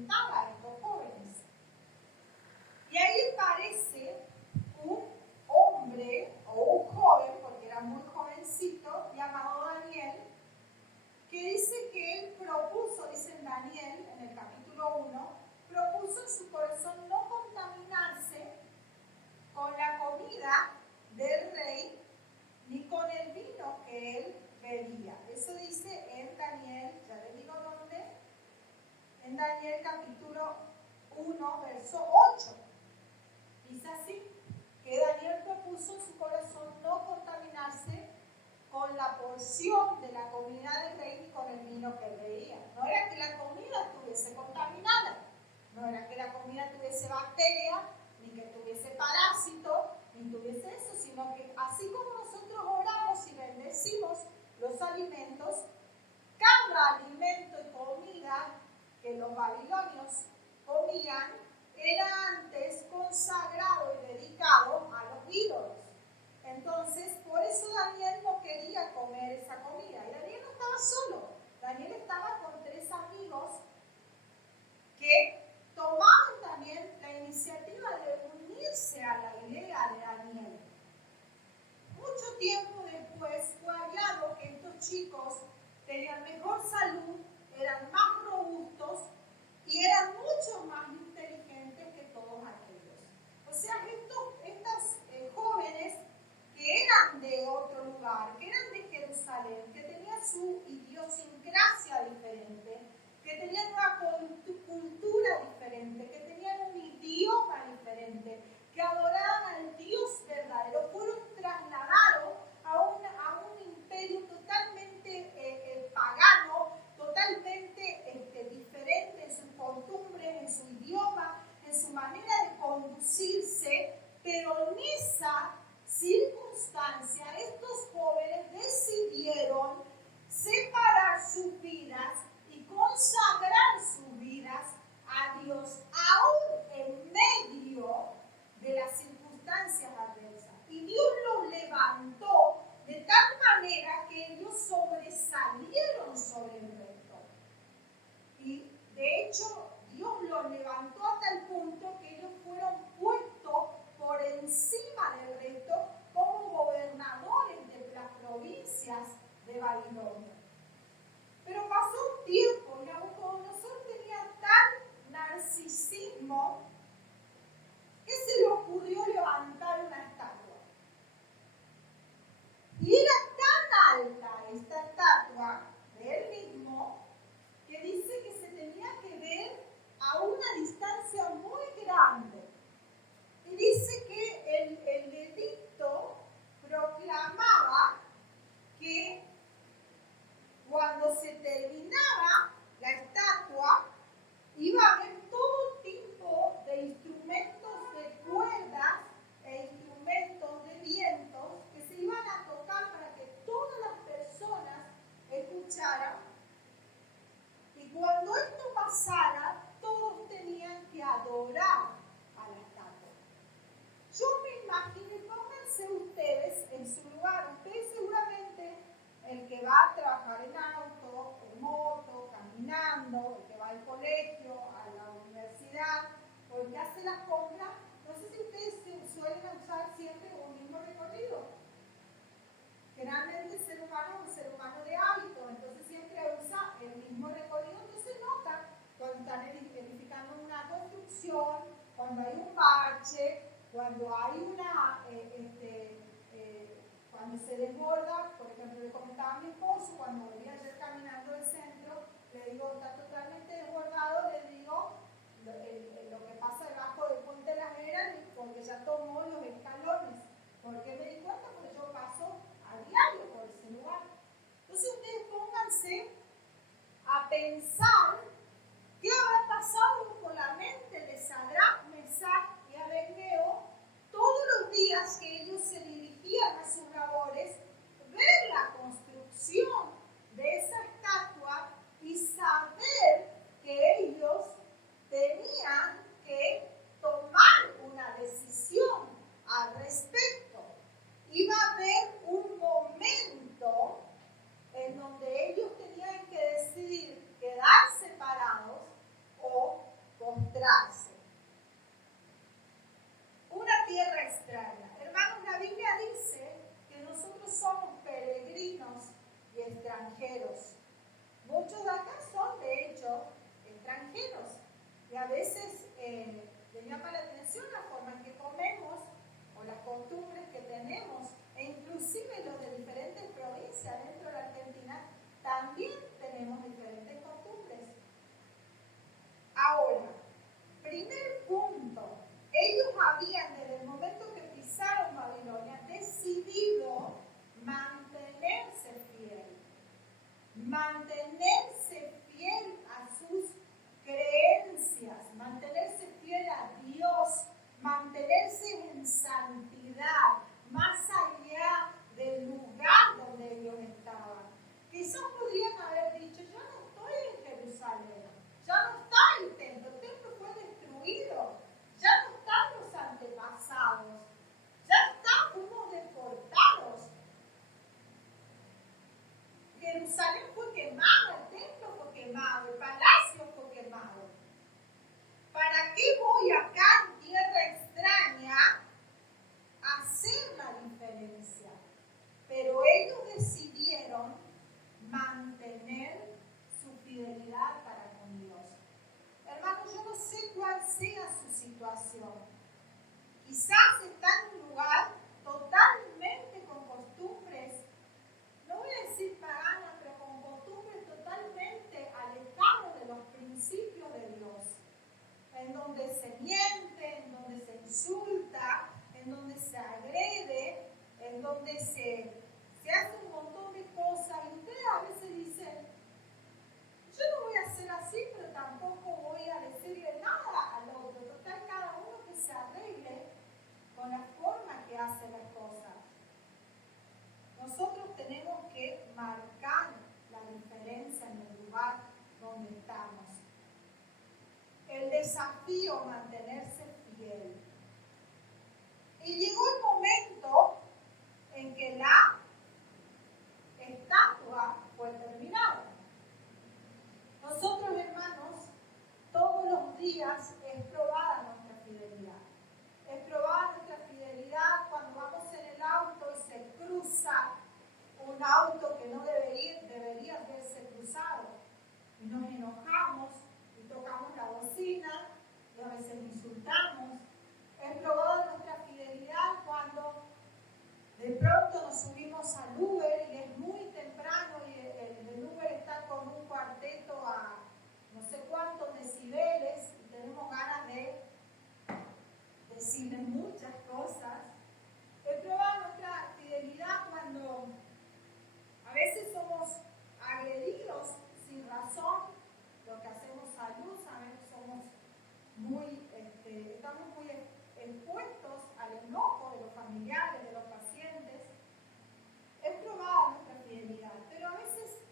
presentaba a estos jóvenes. Y ahí aparece un hombre o un joven, porque era muy jovencito, llamado Daniel, que dice que él propuso, dice en Daniel, en el capítulo 1, propuso en su corazón no contaminarse con la comida del rey ni con el vino que él bebía. Eso dice en Daniel, ya le digo dónde, en Daniel capítulo 1, verso 8. Dice así, que Daniel propuso en su corazón no contaminarse con la porción de la comida del rey ni con el vino que bebía. No era que la comida estuviese contaminada, no era que la comida tuviese bacterias, ni que tuviese parásitos, ni tuviese eso, sino que así como nosotros oramos y bendecimos los alimentos, cada alimento y comida que los babilonios comían era antes consagrado y dedicado a los ídolos. Entonces, por eso Daniel no quería comer esa comida. Y Daniel no estaba solo. Daniel estaba con 3 amigos que tomaron también la iniciativa de unirse a la idea de Daniel. Mucho tiempo después fue hallado que estos chicos tenían mejor salud, eran más robustos y eran mucho más inteligentes que todos aquellos. O sea, estos jóvenes que eran de otro lugar, que eran de Jerusalén, que tenían su idiosincrasia diferente, que tenían una cultura diferente, que tenían un idioma diferente, que adoraban al Dios verdadero, fueron trasladados a un imperio totalmente pagano, totalmente diferente en sus costumbres, en su idioma, en su manera de conducirse, pero en esa circunstancia estos jóvenes decidieron separar sus vidas y consagrar sus vidas a Dios, aún en medio de las circunstancias adversas. Y Dios los levantó de tal manera que ellos sobresalieron sobre el resto. Y de hecho, Dios los levantó a tal punto que ellos fueron puestos por encima del resto como gobernadores de las provincias de Babilonia. Pero pasó un tiempo y Nabucodonosor tenía tal narcisismo que se le ocurrió levantar una estatua. Y era tan alta esta estatua de él mismo que dice que se tenía que ver a una distancia muy grande. Y dice que el edicto proclamaba que cuando se terminaba la estatua iba a haber todo tipo de instrumentos de cuerdas e instrumentos de vientos que se iban a tocar para que todas las personas escucharan. Y cuando esto pasara, todos tenían que adorar a la estatua. Yo me imagino, pónganse ustedes en su lugar. Ustedes seguramente, el que va a trabajar en auto, en moto, caminando, el que va al colegio, a la universidad, o el que hace las compras, no sé si ustedes suelen usar siempre un mismo recorrido. Generalmente el ser humano es un ser humano de hábito, entonces siempre usa el mismo recorrido. Entonces nota cuando están edificando una construcción, cuando hay un parche, cuando hay cuando se desborda. Por ejemplo, le comentaba a mi esposo, cuando venía ayer caminando del centro, le digo, está totalmente desbordado, le digo, lo que pasa debajo del puente de las Heras, porque ya tomó los escalones. ¿Por qué me di cuenta? Porque yo paso a diario por ese lugar. Entonces ustedes pónganse a pensar qué habrá pasado por la mente de Sadrach, Mesach y Abednego todos los días que ellos se dirigían a sus labores, ver la construcción de esa estatua y saber que adentrarse. Una tierra extraña. Hermanos, la Biblia dice que nosotros somos peregrinos y extranjeros. Muchos de acá son, de hecho, extranjeros. Y a veces les llama la atención la forma en que comemos o las costumbres que tenemos. E inclusive los de diferentes provincias dentro de la Argentina también tenemos diferentes costumbres. Ahora, primer punto. Ellos habían, desde el momento que pisaron Babilonia, decidido mantenerse fiel. Mantenerse fiel a sus creencias, mantenerse fiel a Dios, mantenerse en santidad, más allá del lugar donde ellos estaban. Quizás podrían haber dicho, yo no estoy en Jerusalén, ya no está el templo fue destruido, ya no están los antepasados, ya fuimos deportados. Jerusalén fue quemado, el templo fue quemado, el palacio fue quemado. ¿Para qué voy acá en tierra extraña a hacer la diferencia? Pero ellos decidieron mantener su fidelidad para con Dios. Hermanos, yo no sé cuál sea su situación. Quizás está en un lugar totalmente con costumbres, no voy a decir paganas, pero con costumbres totalmente alejadas de los principios de Dios, en donde se miente, en donde se insulta, en donde se agrede, en donde se hace un montón de cosas, y ustedes a veces dicen, yo no voy a hacer así, pero tampoco voy a decirle nada al otro, total cada uno que se arregle con la forma que hace las cosas. Nosotros tenemos que marcar la diferencia en el lugar donde estamos. El desafío mantenerse fiel. Y llegó el momento en que la estatua fue terminada. Nosotros, hermanos, todos los días es probada nuestra fidelidad. Es probada nuestra fidelidad cuando vamos en el auto y se cruza un auto que no debería haberse cruzado. Y nos enojamos y tocamos la bocina y a veces insultamos. Es probada nuestra fidelidad cuando de pronto nos subimos al Uber y es muy temprano y el Uber está con un cuarteto a no sé cuántos decibeles y tenemos ganas de decirle muchas cosas. Es probada nuestra fidelidad cuando a veces somos agredidos sin razón, lo que hacemos salud, sabemos, somos estamos muy expuestos al enojo de los familiares, de los pacientes. Es probada nuestra fidelidad, pero a veces,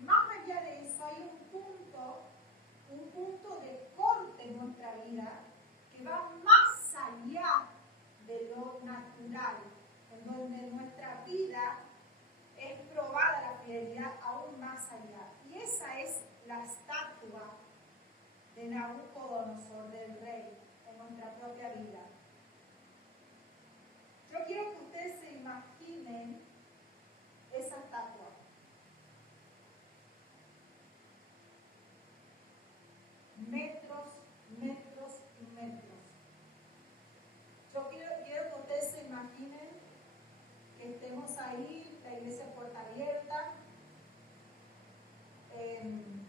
más allá de eso, hay un punto de corte en nuestra vida que va más allá de lo natural, en donde nuestra vida es probada la fidelidad aún más allá. Y esa es la estatua de Nabucodonosor, del rey, en nuestra propia vida. Yo quiero que ustedes se imaginen esa estatua. Metros, metros y metros. Yo quiero que ustedes se imaginen que estemos ahí, la iglesia puerta abierta, en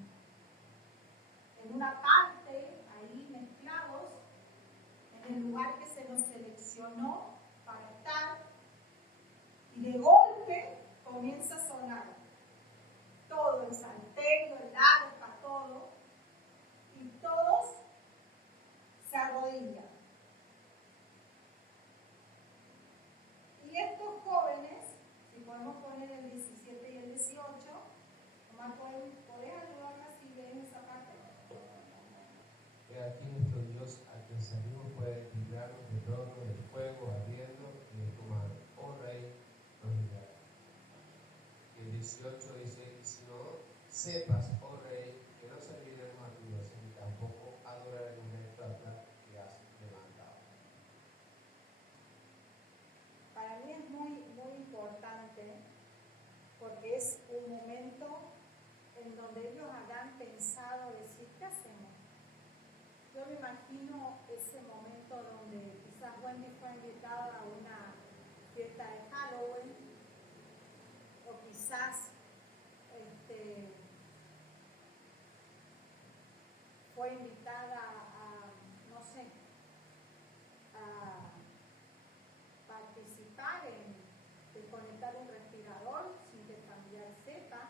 una parte, ahí mezclados, en el lugar que se nos seleccionó para estar, y de golpe comienza a sonar todo, el salterio, el arpa, todo, y todos se arrodillan. Y estos jóvenes, si podemos poner el 17 y el 18, nomás podés ayudarme si ven esa parte. He aquí nuestro Dios, a quien servimos, puede librarnos del horno del fuego ardiendo y del comando. Oh Rey, nos librará. Y el 18 dice, si no sepas, oh Rey, imagino ese momento donde quizás Wendy fue invitada a una fiesta de Halloween, o quizás fue invitada a, no sé, a participar en desconectar un respirador sin que el familiar sepa.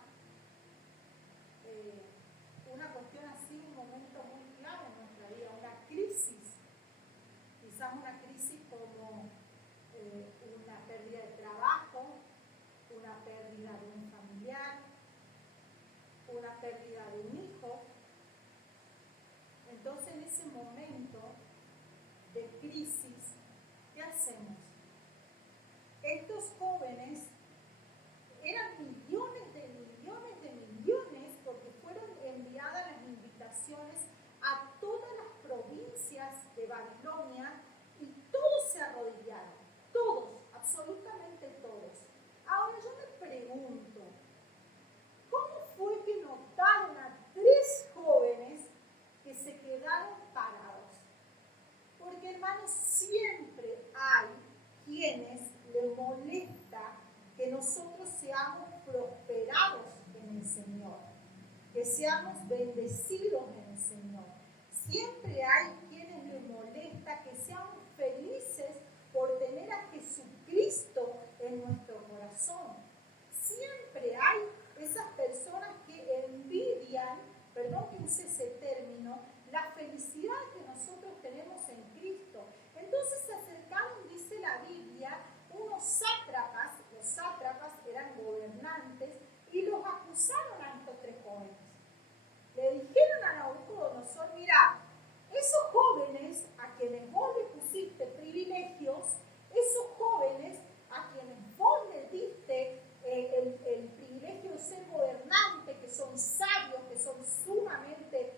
Una cuestión así, un momento muy clave en nuestra vida, una crisis, quizás una crisis como una pérdida de trabajo, una pérdida de un familiar, una pérdida de un hijo. Entonces, en ese momento de crisis, ¿qué hacemos? Estos jóvenes eran millones de millones de millones, porque fueron enviadas las invitaciones a todas las provincias de Babilonia y todos se arrodillaron, todos, absolutamente todos. Ahora yo me pregunto, ¿cómo fue que notaron a 3 jóvenes que se quedaron parados? Porque, hermanos, siempre hay quienes les molesta que nosotros seamos prosperados en el Señor, que seamos bendecidos en el Señor. Siempre hay quienes les molesta que seamos felices por tener a Jesucristo en nuestro corazón. Siempre hay esas personas que envidian, perdón que use ese término, la felicidad que nosotros tenemos en Cristo. Entonces se acercaron, dice la Biblia, unos sátrapas, los sátrapas eran gobernantes, y los acusaron a estos 3 jóvenes. Le dijeron a Nabucodonosor, mira, esos jóvenes a quienes vos le pusiste privilegios, esos jóvenes a quienes vos le diste el privilegio de ser gobernantes, que son sabios, que son sumamente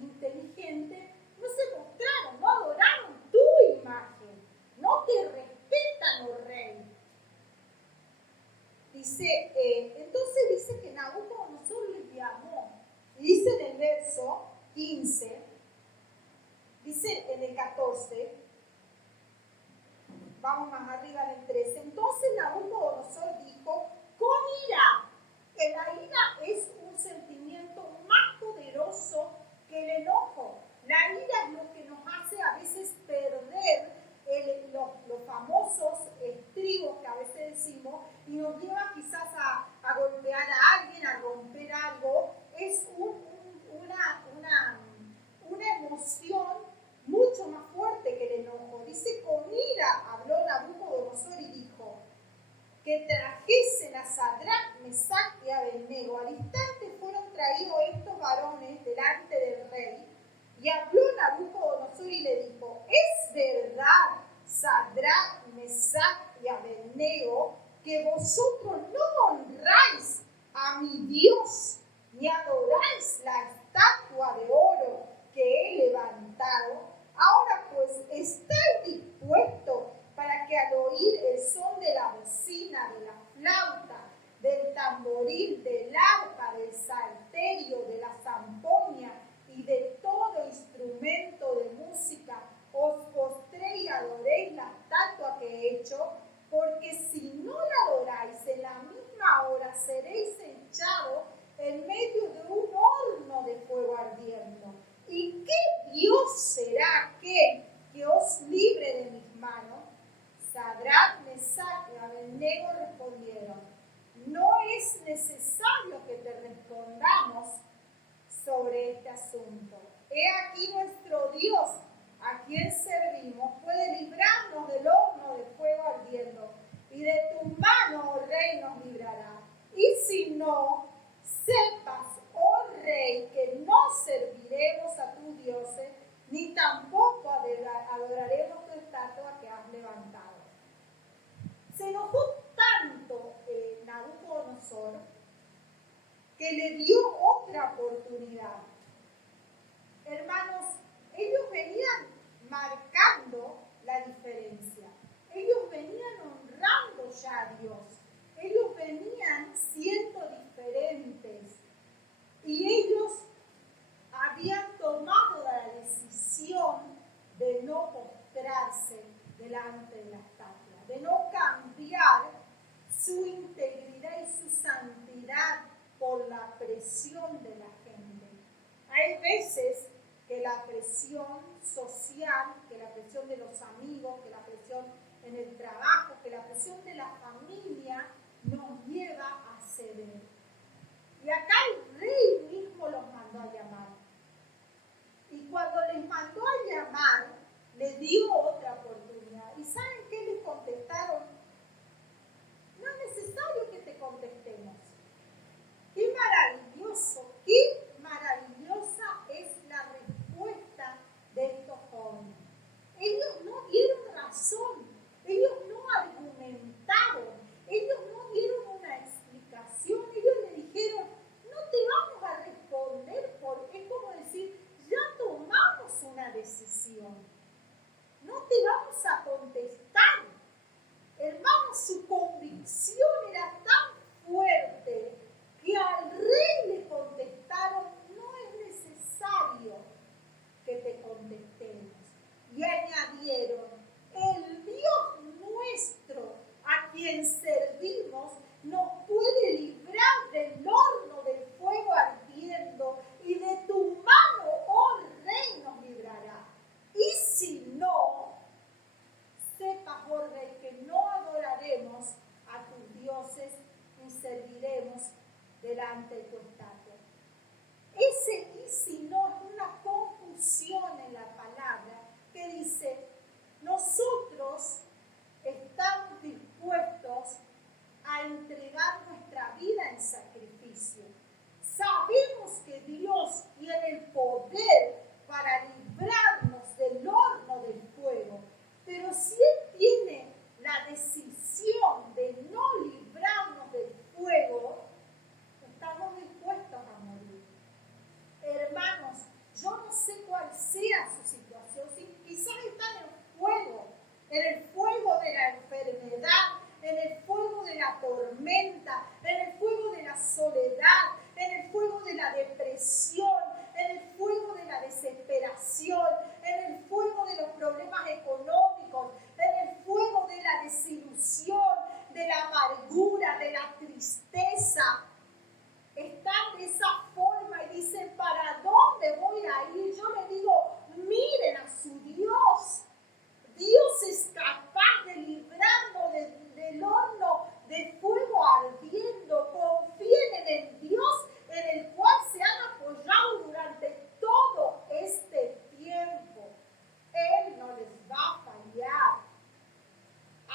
inteligentes, no se mostraron, no adoraron tu imagen, no te respetan, oh rey. Dice, entonces dice que Nabucodonosor les llamó, y dice en el verso 15, dice en el 14, vamos más arriba en el 13, entonces Nabucodonosor dijo, con ira, que la ira es un sentimiento más poderoso que el enojo. La ira es lo que nos hace a veces perder los famosos estribos que a veces decimos y nos lleva quizás a golpear a alguien, a romper algo. Es una emoción mucho más fuerte que el enojo. Dice, con ira habló Nabucodonosor y dijo, que trajesen a Sadrach, Mesach y Abednego. Al instante fueron traídos estos varones delante del rey, y habló Nabucodonosor y le dijo, ¿es verdad, Sadrach, Mesach y Abednego, que vosotros no honráis a mi Dios, ni adoráis la estatua de oro que he levantado? Ahora pues, ¿estáis dispuestos para que al oír el son de la bocina, de la flauta, del tamboril, del arpa, del salterio, de la zampoña y de todo instrumento de música, os postréis y adoréis la estatua que he hecho? Porque si no la adoráis, en la misma hora seréis echados en medio de un horno de fuego ardiendo. ¿Y qué Dios será aquel que os libre de mis manos? Sadrach, Mesach y Abednego respondieron, no es necesario que te respondamos sobre este asunto. He aquí nuestro Dios, a quien servimos, puede librarnos del horno de fuego ardiendo, y de tu mano, oh rey, nos librará. Y si no, sepas, oh rey, que no serviremos a tus dioses, ni tampoco adoraremos tu estatua que has levantado. Se enojó tanto Nabucodonosor que le dio otra oportunidad. Hermanos, ellos venían marcando la diferencia. Ellos venían honrando ya a Dios. Ellos venían siendo diferentes. Y ellos habían tomado la decisión presión social, que la presión de los amigos, que la presión en el trabajo, que la presión de la familia nos lleva a ceder. Y acá el rey mismo los mandó a llamar. Y cuando les mandó a llamar, les dio otra oportunidad. ¿Y saben qué les contestaron? No es necesario que te contestemos. Qué maravillosa es la respuesta de estos jóvenes. Ellos no dieron razón, ellos no argumentaron, ellos no dieron una explicación, ellos le dijeron, no te vamos a responder, porque es como decir, ya tomamos una decisión, no te vamos a contestar. Hermano, su convicción era tan fuerte que al rey le contestaron, no es necesario que te contestemos. Y añadieron, el Dios nuestro a quien servimos nos puede librar del horno del fuego ardiendo y de tu mano, oh rey, nos librará. Y si no, sepas, oh rey, que no adoraremos a tus dioses ni serviremos delante de tu estatua. Ese y si no es una confusión en la palabra que dice, nosotros estamos dispuestos a entregar nuestra vida en sacrificio. Sabemos que Dios tiene el poder para librarnos del horno del fuego, pero si Él tiene la decisión de no librarnos del fuego, estamos dispuestos a morir. Hermanos, yo no sé cuál sea su situación, si quizás está en el fuego de la enfermedad, en el fuego de la tormenta, en el fuego de la soledad, en el fuego de la depresión, en el fuego de la desesperación, en el fuego de los problemas económicos, en el fuego de la desilusión, de la amargura, de la tristeza. Están de esa forma y dicen, ¿para dónde voy a ir? Yo les digo, miren a su Dios. Dios es capaz de librarnos del horno de fuego ardiendo. Confíen en el Dios en el cual se han apoyado durante todo este tiempo. Él no les va a fallar.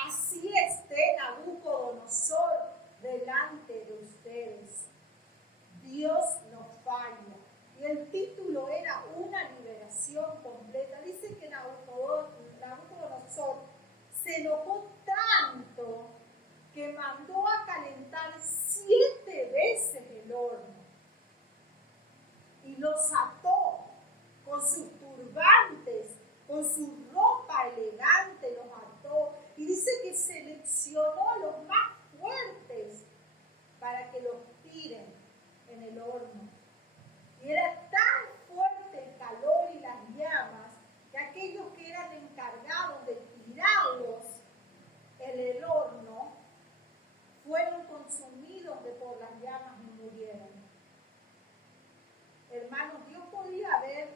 Así esté Nabucodonosor delante de ustedes. Dios no falla. Y el título era una liberación completa. Dice que Nabucodonosor se enojó tanto que mandó a calentar 7 veces el horno. Y los ató con sus turbantes, con su ropa elegante, los ató. Y dice que seleccionó a los más fuertes para que los tiren en el horno. Y era tan fuerte el calor y las llamas que aquellos que eran encargados de tirarlos en el horno fueron consumidos por las llamas y murieron. Hermanos, Dios podía haber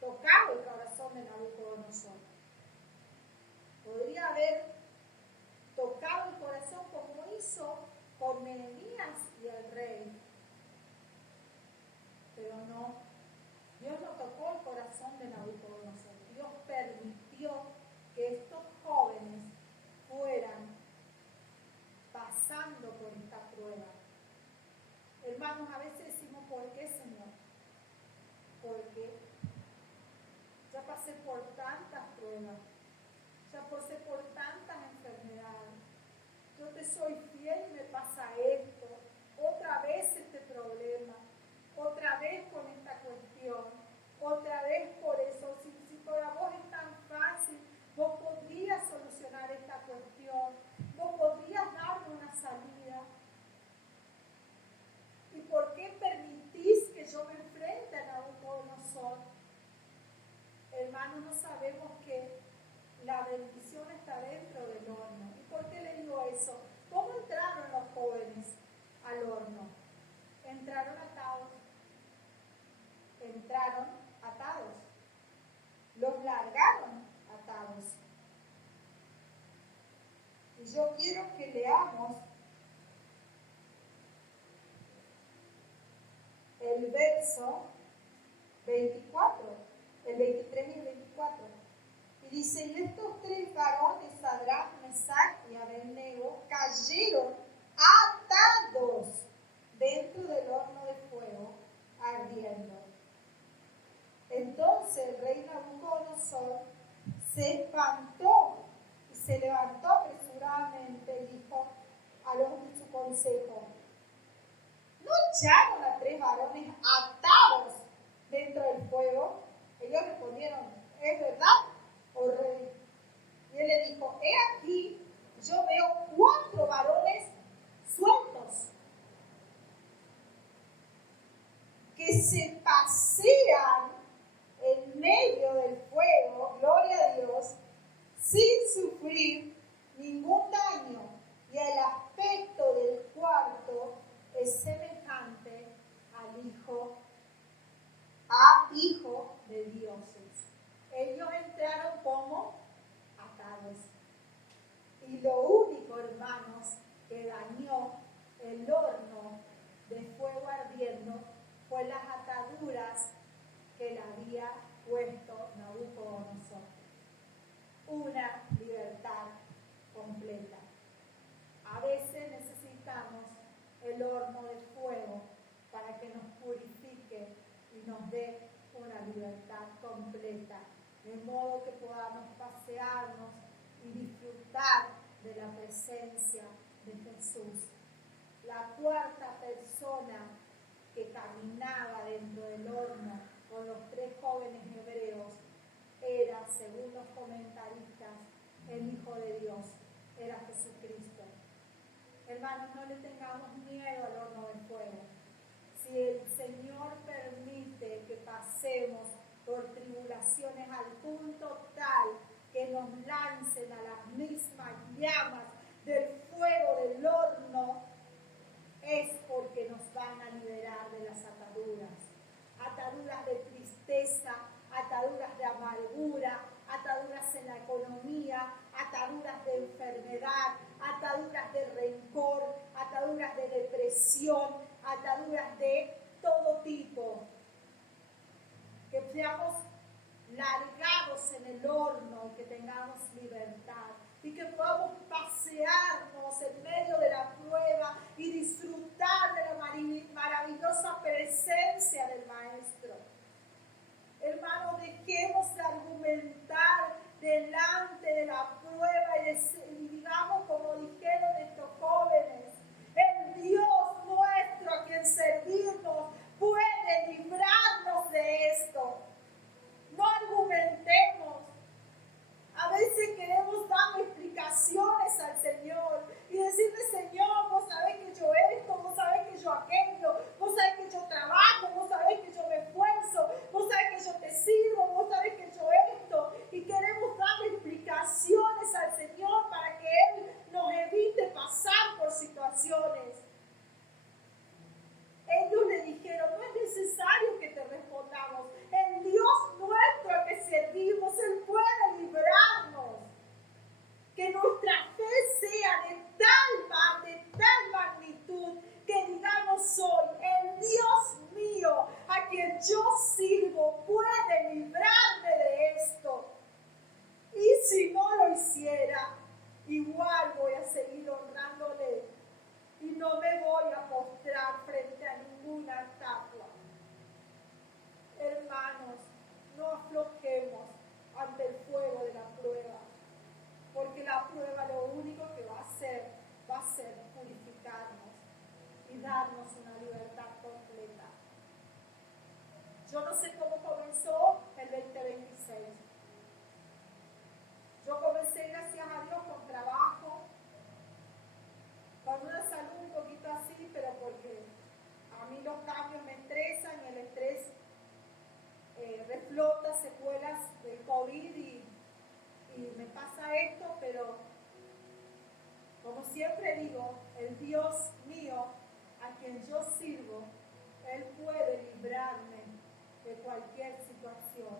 tocado el corazón de Nabucodonosor. Podría haber tocado el corazón como hizo con Nehemías y el rey. Pero no, Dios no tocó el corazón de Nabucodonosor. Dios permitió que estos jóvenes fueran pasando por esta prueba. Hermanos, a veces decimos, ¿por qué, Señor? Porque ya pasé por tantas pruebas, ya pasé por tantas enfermedades. Yo te soy fiel y me pasa esto, otra vez este problema, otra vez con esta cuestión, otra vez por eso. Si para vos es tan fácil, vos podrías solucionar esta cuestión, vos podrías darme una salida. ¿Y por qué permitís que yo me enfrente a Nabucodonosor? Hermanos, no sabemos que la bendición está dentro del horno. ¿Y por qué le digo eso? ¿Cómo entraron los jóvenes al horno? Entraron atados. Entraron atados. yo quiero que leamos el verso 24, el 23 y el 24. Y dice, y estos tres varones, Sadrach, Mesach y Abednego, cayeron atados dentro del horno de fuego, ardiendo. Entonces el rey Nabucodonosor se espantó y se levantó apresuradamente y dijo a los de su consejo, ¿no echaron a tres varones atados dentro del fuego? Ellos respondieron, ¿es verdad, oh rey? Y él le dijo, he aquí, yo veo 4 varones sueltos que se pasean en medio del fuego, gloria a Dios, sin sufrir ningún daño, y el aspecto del cuarto es semejante al hijo de dioses. Ellos entraron como atados. Y lo único, hermanos, que dañó el horno de fuego ardiendo fue las ataduras que le había puesto Nabucodonosor. Una libertad completa. A veces necesitamos el horno de fuego para que nos purifique y nos dé una libertad completa, de modo que podamos pasearnos y disfrutar de la presencia de Jesús. La cuarta persona que caminaba dentro del horno con los 3 jóvenes hebreos era, según los comentaristas, el Hijo de Dios, era Jesucristo. Hermanos, no le tengamos miedo al horno de fuego. Si el Señor permite que pasemos por tribulaciones al punto tal que nos lancen a las mismas llamas del fuego del horno, es porque nos van a liberar de las ataduras de tristeza, ataduras de amargura, ataduras en la economía, ataduras de enfermedad, ataduras de rencor, ataduras de depresión, ataduras de todo tipo. Que seamos largados en el horno y que tengamos libertad y que podamos pasearnos en medio de la prueba y disfrutar de la maravillosa presencia del Maestro. Hermanos, dejemos de argumentar delante de la prueba y digamos como dijeron estos jóvenes, el Dios nuestro a quien servimos puede librarnos de esto. No argumentemos. A veces queremos dar explicaciones al Señor y decirle, Señor, vos sabés que yo esto, vos sabés que yo aquello, vos sabés que yo trabajo, vos sabés que yo me esfuerzo, vos sabés que yo te sirvo, vos sabés que yo esto. Y queremos dar explicaciones al Señor para que Él nos evite pasar por situaciones. Ellos le dijeron, no es necesario que te respondamos. El Dios nuestro al que servimos, Él puede librarnos. Que nuestra fe sea de tal magnitud, que digamos hoy, el Dios mío a quien yo sirvo puede librarme de esto. Y si no lo hiciera, igual voy a seguir honrándole. Y no me voy a postrar frente a ninguna estatua. Hermanos, no aflojemos ante el fuego de la prueba, porque la prueba lo único que va a ser purificarnos y darnos una libertad completa. Yo no sé cómo comenzó el 2026. Yo comencé, gracias a Dios, con trabajo, con una salud un poquito así, pero porque a mí los cambios me estresan y el estrés reflota secuelas del COVID y me pasa esto, pero como siempre digo, el Dios mío a quien yo sirvo, Él puede librarme de cualquier situación.